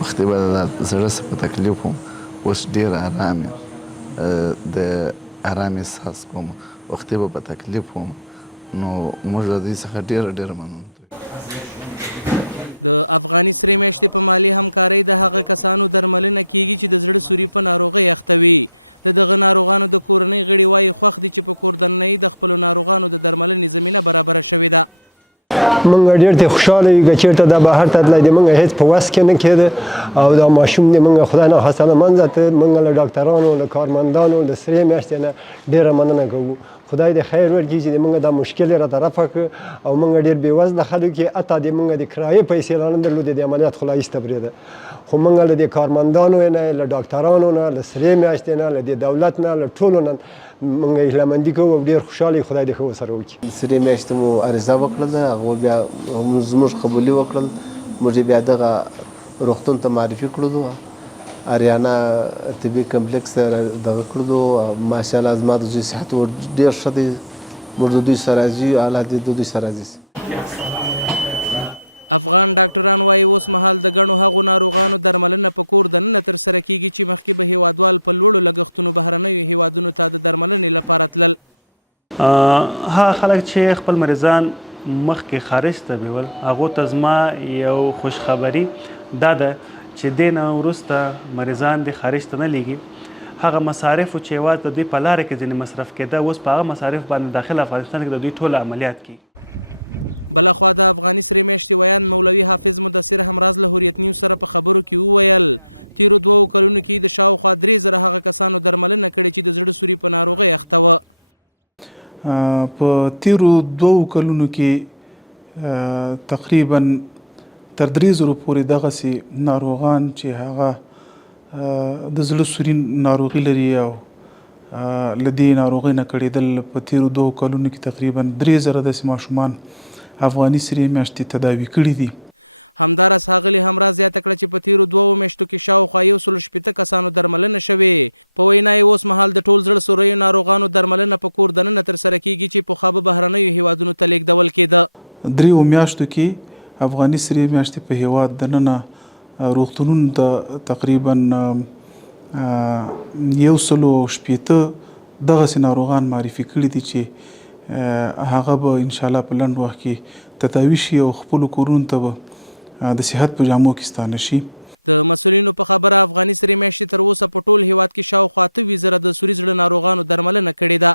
وختي به د زړه څه په تکلیف وم، اوس ډېر ارام یم، د ارام احساس کوم. وختي به په تکلیف وم، نو موږ د دوی څخه ډېره مننه. موږ ډېر ته خوشاله یو چې چېرته دا بهر ته تللی دی، موږ هېڅ په وس کې نه کېده او دا ماشوم دی موږ خدای ناخواسته له منځه ته، موږ له ډاکټرانو له کارمندانو د سرې میاشتې نه ډېره مننه کوو. خدای دې خیر ورکړي چې موږ دا مشکل یې راته رفع کړ او موږ ډېر بېوزله خلک یې، حتی د موږ د کرایې پیسې لا نه درلودې، د عملیات خو لا ایسته پرېږده، خو موږ له دې کارمندانو نه، له ډاکټرانو نه، له سرې میاشتې نه، له دې دولت نه، له ټولو نه موږ هیلهمندي کوو او ډېر خوشحاله یو. خدای دې ښه ورسره وکړي. سرې میاشتې مو عریضه وکړله، هغو بیا زموږ قبولي وکړل، موږ یې بیا دغه روغتون ته معرفي کړلو، اریانا طبي کمپلکس ته دغه کړلو. ماشاءالله زما د زوی صحت ډېر ښه دی، موږ د دوی سره راځي، حالات یې د دوی سره راځي. هغه خلک چې خپل مریضان مخکې خارج ته بیول، هغو ته زما یو خوشخبري دا ده چې دې نه وروسته مریضان دې خارج ته نه لیږي. هغه مصارفو چې یوازې د دوی په لاره کې ځینې مصرف کېده، اوس په هغه مصارف باندې داخل افغانستان کې د دوی ټول عملیات کېږي. په تیرو 2 کلونو کې تقریبا تر 3,000 پورې دغسې ناروغان چې هغه د زړه سوري ناروغي لري او له دې ناروغۍ نه کړېدل، په تیرو 2 کلونو کې تقریبا 3,000 داسې ماشومان افغاني سرې میاشتې تداوي کړي دي. دریو میاشتو کې افغاني سرې میاشتې په هیواد دننه روغتونونو ته تقریبا 180 دغسې ناروغان معرفي کړي دي چې هغه به انشاءالله په لنډ وخت کې تداوي شي او خپلو کورونو ته به د صحت په جامو کې ستانه شي. ناروغانو درملنه کړې ده.